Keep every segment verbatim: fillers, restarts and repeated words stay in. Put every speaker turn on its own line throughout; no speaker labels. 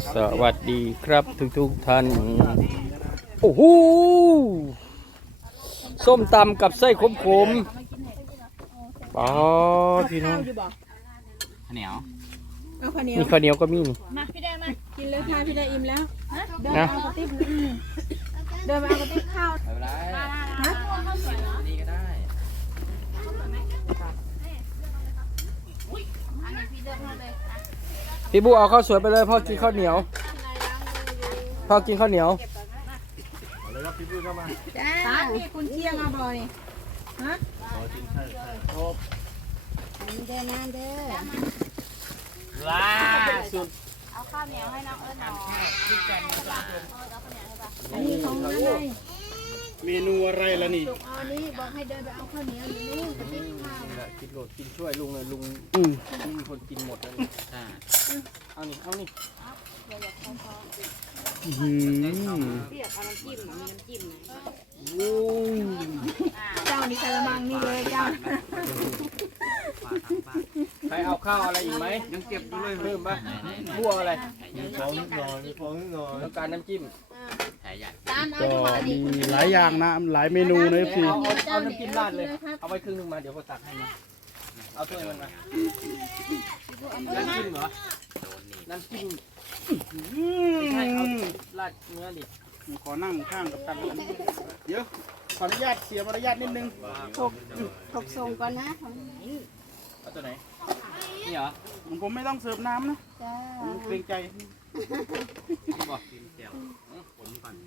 สวัสดีครับทุกทุกท่านโอ้โหส้มตำกับไส้ขมขมป๋อพี่น้อง
ข้าวเหนียว
เอาข้าวเหนียว
นี่ข้าวเหนียวก็มีนี่
มาพี่ได้มากินเลยค่ะพี่ได้อิ่มแล้วเดินไปเอากระติบอืมเดินไปเอากระติบข้าว
ไม่เป็นไร
ฮะ
นี่ก็ได้
พี่บูเอาข้าวสวยไปเลยพ่อกินข้าวเหนียวพ่อกินข้าวเหนียว
ตาพี่คุณเชียงเอาบ่อยฮะ
เดินนานเด้อ
ล่าสุด
เอาข้าวเหนียวให้น้องเอิญหน่อย
อันนี้ของอะไร
เมนูอะไรล่ะนี่
สุกเอาอันนี้บอกให้เดินไปเอาข้าวเหนียวอยู่นู่นกระติบข้าว
กินโหลดกินช่วยลุงเลยลุง
อืม
มีคนกินหมดแล้วเอานี่เอานี่
อืม
เรียกเอาน้ำจิ้มมีน้ำจิ้ม
โอ้
เจ้านี่กะละมังนี่เลยเจ้า
ใครเอาข้าวอะไรอีกไหมยังเก็บอยู่เลยเพิ่มป่ะบัวอะไร
ฟองนิดหน่อยฟองนิดหน่อย
ต้องการน้ำจิ้ม
แผลใหญ่
ตาลเอา
ก็
ดีกว่าดี
มีหลายอย่างนะหลายเมนูนะพี่
เอาเอาเอาน้ำจิ้มราดเลยเอาไปครึ่งนึงมาเดี๋ยวพอตักให้นะเอาถ้วยมันมาน้ำจิ้มเหรอ
โดนหนีบ
น้ำจิ้มไม่ใช่เอาราดเนื้อดิ
ขอนั่งข้างกับกันนะเดี๋ยวขออนุญาตเสียมารยาทนิดนึง
ถกถกส่งก่อนนะ
เอาตัวไหนนี่เหรอ
ผมไม่ต้องเสิร์ฟน้ำนะ
จ้า
ผมเกรงใจ
นี่บอก
กินเจียวผลก่อน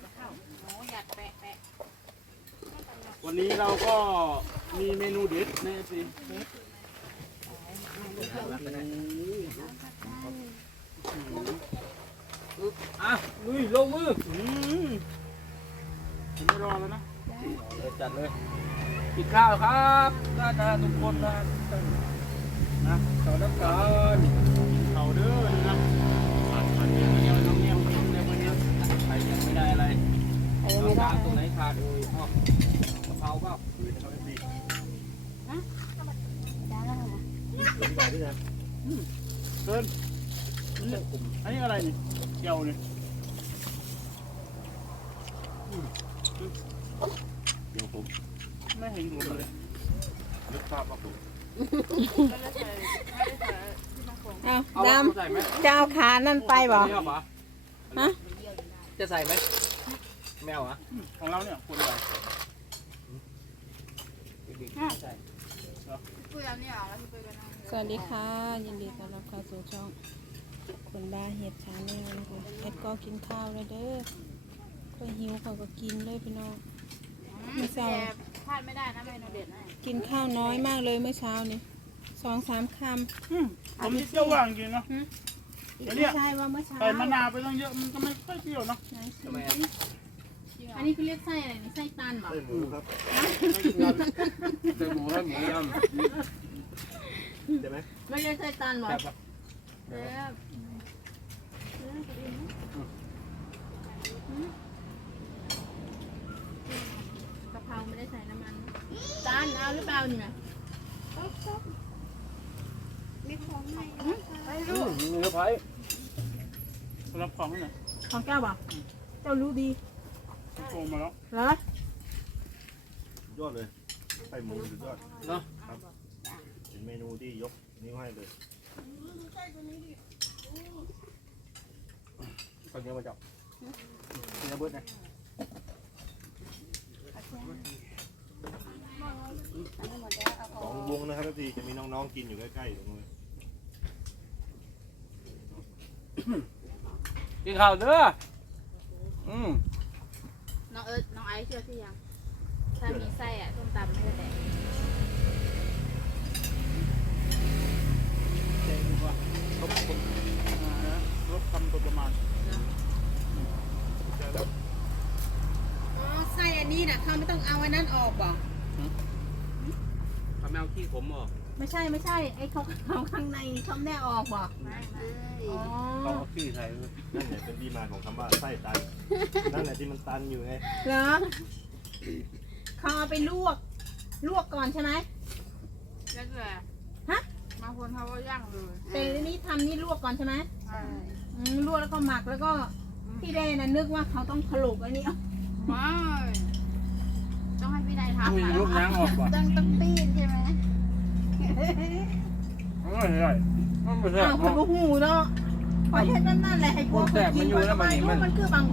วันนี้เราก็มีเมนูเด็ดนะสิ
อ่ะลุยลงมือ
อืมผมไม่รอแล้วนะ
เลยจัดเลยกินข้าวครับน่าจะทุกคนนะนะต่อน้ำกัน
เขาเด้อนะ
เงี้ยวน้องเงี้ยวกินในวันนี้ใครยังไม่ได้อะไร
ใครยังไม่ได้
ตรงไหนขาดเลยพ่อกะเพราเปล่า
เกินอันนี้อะไรนี่เกี่ยวนี่
เดี๋ยวผม
ไม่เห็นผมเลย
นึกภาพว่าผม
เอา
เอา
ด
ใส่ไหม
ำจะเอาขานั่นไปบ่
ไม่เอาเหรอ
ฮะ
จะใส่ไหมแมวอ่ะ
ของเราเนี่ยคนใหญ่
ใส่
สวัสดีค่ะยินดีต้อนรับเข้าสู่ช่องคนบ้าเห็ดชาแนลนะคะเอ็ดก็กินข้าวแล้วเด้อก็หิวเขาก็กินเลยพี่น้องเมื่อเช้า
พลาดไม่ได้นะเมนูเด็ดนะ
กินข้าวน้อยมากเลยเมื่อเช้านี้สองสามค
อืมผมเที่ยวว่างจริงเนาะ
ำอีก
แล้วเนี่
ไม่
ย
ใช่ว่าเมื่อเช้า
ใส่มะนาวไปตั้งเยอะมันก็ไม่ค่อยเปรี้ยวเนาะ
ทำไมอ่ะ
อันนี้คือเรียกไส้อะไรนี่ไส้ตันเหรอ
ไส้หมูครับ
ใส่หมูให้หมูยำ
ได้ไหม
ไม่ใช่ไส้ตันเหรอ
แบบ
กะเพราไม่ได้ใส่น้ำมันตันเอาหรือเปล่าเนี่ย
อืมเนื้อไผ่
รับของให้หน่อย
ของแก้วบ่เจ้ารู้ดี
โทรมาแล้ว
เหรอย
อดเลยไส้หมูสุดยอด
เนาะ
เป็นเมนูที่ยกนิ้วให้เลย
ก่อนเดี๋ยวมาจับเนื้อเบิดนะ
สองวงนะครับทุกทีจะมีน้องๆกินอยู่ใกล้ๆตรงนู้น
กินข้าวเด้ออืม
น้องเอิญน้องไอซ์เชื่อที่ยังถ้ามีไส้อะส้มตำไม่ได้แต่
แจ้งดูว่าลบคนอ่านะลบคำตัวประมาณ
อ๋อไส้อันนี้น่ะเขาไม่ต้องเอาไอ้นั่นออกบ่
เอาแมวขี้ผมออก
ไม่ใช่ไม่ใช่ไอ้เขาเขาข้างในเขาไม่ได้ออกบ่
ไม่ไม่
อ๋อ
เขาเอาขี้ใส่นั่นแหละเป็นที่มาของคำว่าไส้ตันนั่นแหละที่มันตันอยู่ไง
เหรอเขาเอาไปลวกลวกก่อนใช่ไหม
แล้วแต่
ฮะ
บางคนเขาก็ย่างเลย
แต่อันนี้ทำนี่ลวกก่อนใช่ไหม
ใช่
อืมลวกแล้วก็หมักแล้วก็พี่เดน่ะนึกว่าเขาต้องถลกอันนี้
ไม่ต้องให้พี่นายทำ
มี
นะ
ลูกน้ำออกป่ะ
ต้องต้องปีนใช่ไหม
ไม่ใช่ไม่ใช่
อ้าวคนบ่หูเนาะพอเฮ็ดนั่นนั่นแหละให้พวกคนกินมันไม่รู้มันคือบาง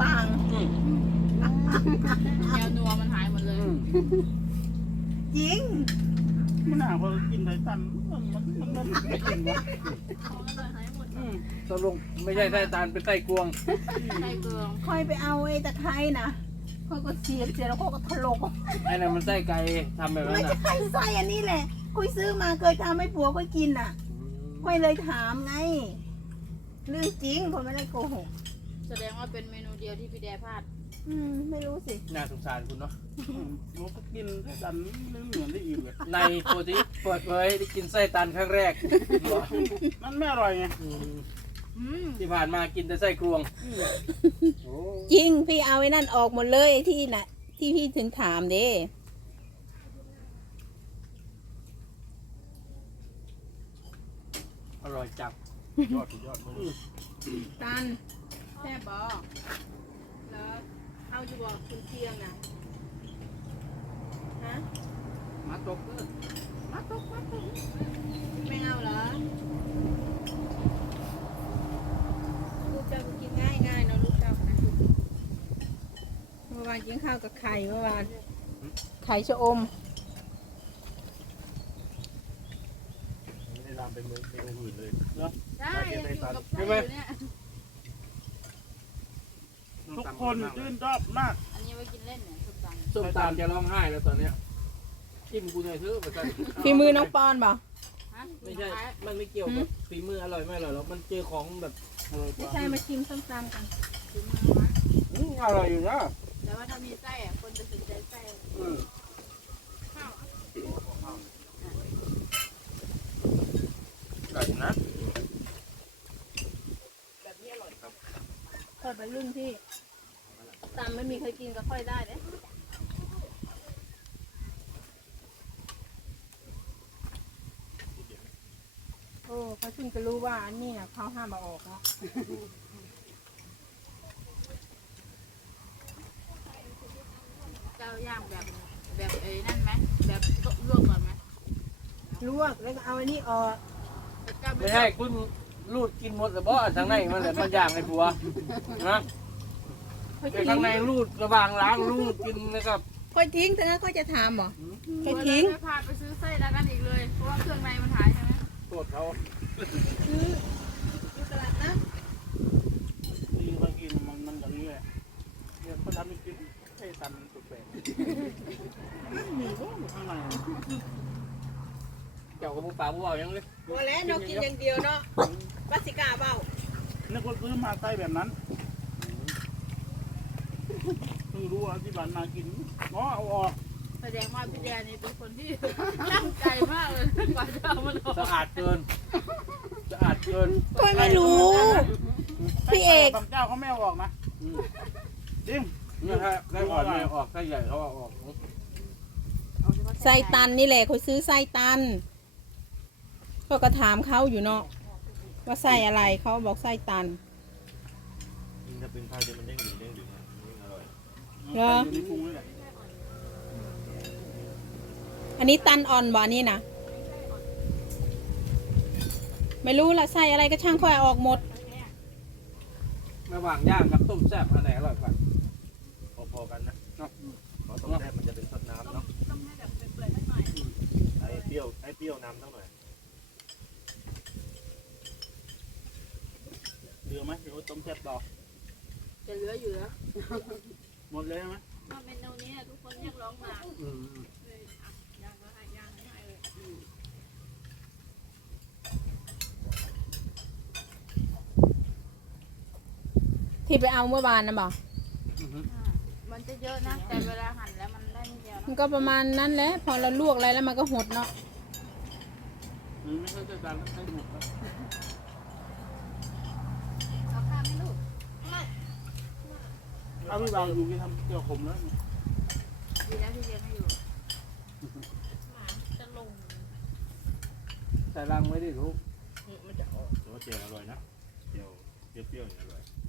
แนวนัวมันหายหมดเลย
ๆจริง
มันหนาพอกินไทตันมันมันมันไม่กินวะ
ของอร่อยหายหมด
ตกลงไม่ใช่ไส้ตาลเป็นไส้กวง
ไส้เกลือง
ค่อยไปเอาไอ้ตะไคร้นะค่อยก็เสียบเสียบแล้วก็ถลก
ไอ้นั่นมันไส้ไก่ทำแบบนั้
ไม่
น
ใช่
อ่ะ
ไข่ใส่อันนี้แหละคุยซื้อมาเคยทำให้ผัวคุยกินอ่ะคุยเลยถามไงเรื่องจริงคนไม่ได้โกหก
แสดงว่าเป็นเมนูเดียวที่พี่แดพลาด
อืมไม่รู้สิ
น่าสงสารคุณเนาะ
ลูกก็กินไทตันไม่เหมือนได้อิ่มเลย
ในโปรตีนเปิดเผยได้กินไส้ตันครั้งแรก
มันไม่อร่อยไง
อืม
อืม
ที่ผ่านมากินแต่ไส้กรวงโอ้
จริงพี่เอาไอ้นั่นออกหมดเลยที่น่ะ ที่พี่ถึงถามเด้
อร่อยจับ
ยอดสุดยอดมึง
ตันแซ่บบ่แล้วเอาอยู่บ่คุณเที่ยงนะฮะ
มาตกเออ
มาตกมาตกไม่เอาเหรอลูกเจ้าก็กินง่ายง่ายๆเนาะลูกเจ้านะเมื่อวานกินข้าวกับไข่เมื่อวานไข่ชะอม
ไม่ได้ลามไปเมืองเมนูอื่นเลย
ใช่ยังอยู่กับไส้อยู่เนี่ย
ทุกคนชื่นชอบมาก
อันนี้ไว้กินเล่นเนี่ยสุดตัง
ส้มตามจะร้องไห้แล้วตอนเนี้ยจิ้มกูหน่อยเถอะไปกัน
ฝีมือน้องปอนบ่
ฮะ
ไม่ใช่ มันไม่เกี่ยวกับฝีมืออร่อยไม่อร่อยหรอกมันเจอของแบบ
อร่อยก
ไม่
ว่า
ใช่มาชิมส้มตำกัน
ถึงมือมา
อืมอร่อยอยู่นะ
แต่ว่าถ้ามีไส้อะคนจะสนใจไส้
อืม
ข้าว
อร่อยนะ
ค่อยไปรุ่นที่ตำไม่มีใครกินก็ค่อยได้เด้โอ้เขาถึงจะรู้ว่าอันนี้น่ะเขาห้ามมาออกเนาะ
เจ้าย่างแบบแบบเอ้นั่นไหมแบบลวกก่อนไหม
ลวกแล้วก็เอาอันนี้ออก
แต่เจ้า
ไม่ใช่คุณรูดกินหมดหรือเปล่าทางในมันเลยมันย่างในผัวนะ
ค่อย
แต่
ทิ้
ข้าง งในรูดระหว่างล้างรูดกินนะครับ
ค่อยทิ้งแต่งั้นก็จะถามเหรอ
ไม่
ค่อย
ทิ้
ทิ้
ง
ง
พาไปซื้อไส้แล้วกันอีกเลย เพราะว่าเครื่องในมันหายใช่ไหม
โทษเขา
ซื้ออยู่ตลาดนะ
นี่มากินมันมันอย่างนี้แหละเนี่ยเขาทำให้กินไทตันสุดแปลกมีก็อยู่ข้างใน
เจ้ากับผู้ป่าผู้บ่าวยังเลย
โอ้แล้วเรากินอย่างเดียวเนาะวัสิกาเปล่า
นี่คนซื้อมาไส้แบบนั้นเพิ่งรู้ว่าที่บ้านมากินอ๋อเอาออก
แสดงว่าพี่แดนนี่เป็นคนที่ตั้งใจมากเลยกว่าจะเอามันออก
สะอาดเกินสะอาดเกิน
ก็ไม่รู้ พี่เอก
บางเจ้าเขาไม่เอาออกนะ
อืม
จริง
นี่ถ้าได้อ่อนไม่ออกถ้าใหญ่เขาเอาออก
ไส้ตันนี่แหละเขาซื้อไส้ตันก็ก็ถามเขาอยู่เนาะว่าไส้อะไรเขาบอกไส้ตัน
ยิ่งถ้าเป็นข้าวที่มันเด้งดึงเด้งดึงนะยิ่งอร่อย
เหรอ
อยู่ในพุงนี่แหละ
อันนี้ตันอ่อนบ่อันนี้นะไม่รู้ละไส้อะไรก็ช่างค่อยเอาออกหมด
ระหว่างย่างกับต้มแซ่บอันไหนอร่อยกว่า
พอๆกันนะ
เนาะ
เพราะต้มแซ่บมันจะเป็นซดน้ำเนาะ
ต้องให้แบบเปื่อยๆสักหน่อย
ไอ้เปรี้ยวไอ้เปรี้ยวน้ำเท่าหน่อย
เหลือไหมหรือว่าต้มแซ่บต่อ
จะเหลืออยู่แล้ว
หมดเลยไหม
ว่าเมนูนี้ทุกคนเรียกร้องมา
อืม
เลยอ่ะย่างก็ให้ย่างให้ให้เลย
ที่ไปเอาเมื่อวานนะบอก
อืม
อ่ามันจะเยอะนะ แต่เวลาหั่นแล้วมันได้นิดเดียว
มัน
นะ
ก็ประมาณนั้นแหละพอเราลวกอะไรแล้วมันก็หดเนาะ
หรือไม่ใช่ไส้ตันแล้วไส้หมูครับ
เอาข้าวไม่ลูก
เอาพี่บางอยู่ที่ทำเกี่ยวขมแล้ว
ดีแล้วที่เรียนไม่อยู่จะลง
ใส่รังไว้ดิลูก
แต่ว่าเจียวอร่อยนะเจียวเปรี้ยวๆอย่างอร่อย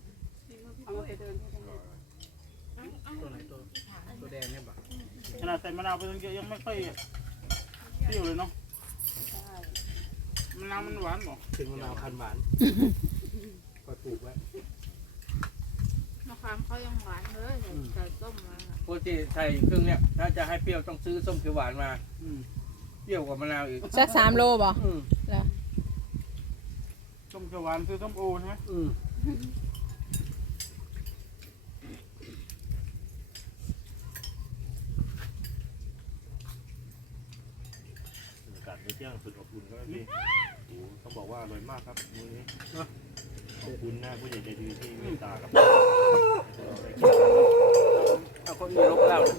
เอามาเดิน
ตัวไหนตัวตัวแดงเนี่ยบ่
ขนาดใส่มะนาวไปตั้งเยอะยังไม่ค่อยเปรี้ยวเลยเนาะมะนาวมันหวานบ่
เป็นมะนาวพันหวานก็ปลูกไว้
มะขามเขายังหวานเลยใส่ต้มมา
ปกติใส่เครื่องเนี่ยถ้าจะให้เปรี้ยวต้องซื้อส้มเขียวหวานมา
อืม
เปรี้ยวกว่ามะนาวอีก
สักสามโลบ่
อืม
แล้ว
ส้มเขียวหวานคือส้มโอใช่ไหม
อืม
บรรยากาศมื้อเที่ยงสุดอบอุ่นครับพี่โอ้โหต้องบอกว่าอร่อยมากครับมื้อนี้ขอบคุณนะผู้ใหญ่ใจดีที่เมตตากับเราได้กิน
ถ้าคนมีโรคเหล้า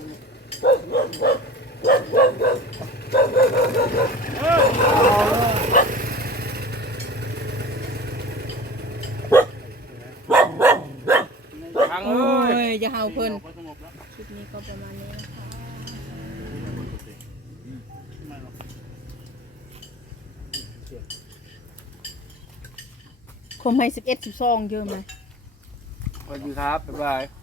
ทาง
โอ้
เอ้ย
ยอย่าเห่าเพิ่น
ก็สงบแล้ว
คลิปนี้ก็ประมาณนี้นะคะ
ไม่หรอก
คมให้สิบเอ็ดสิบสองเยอะไหม
สวัสดีครับ บ๊ายบาย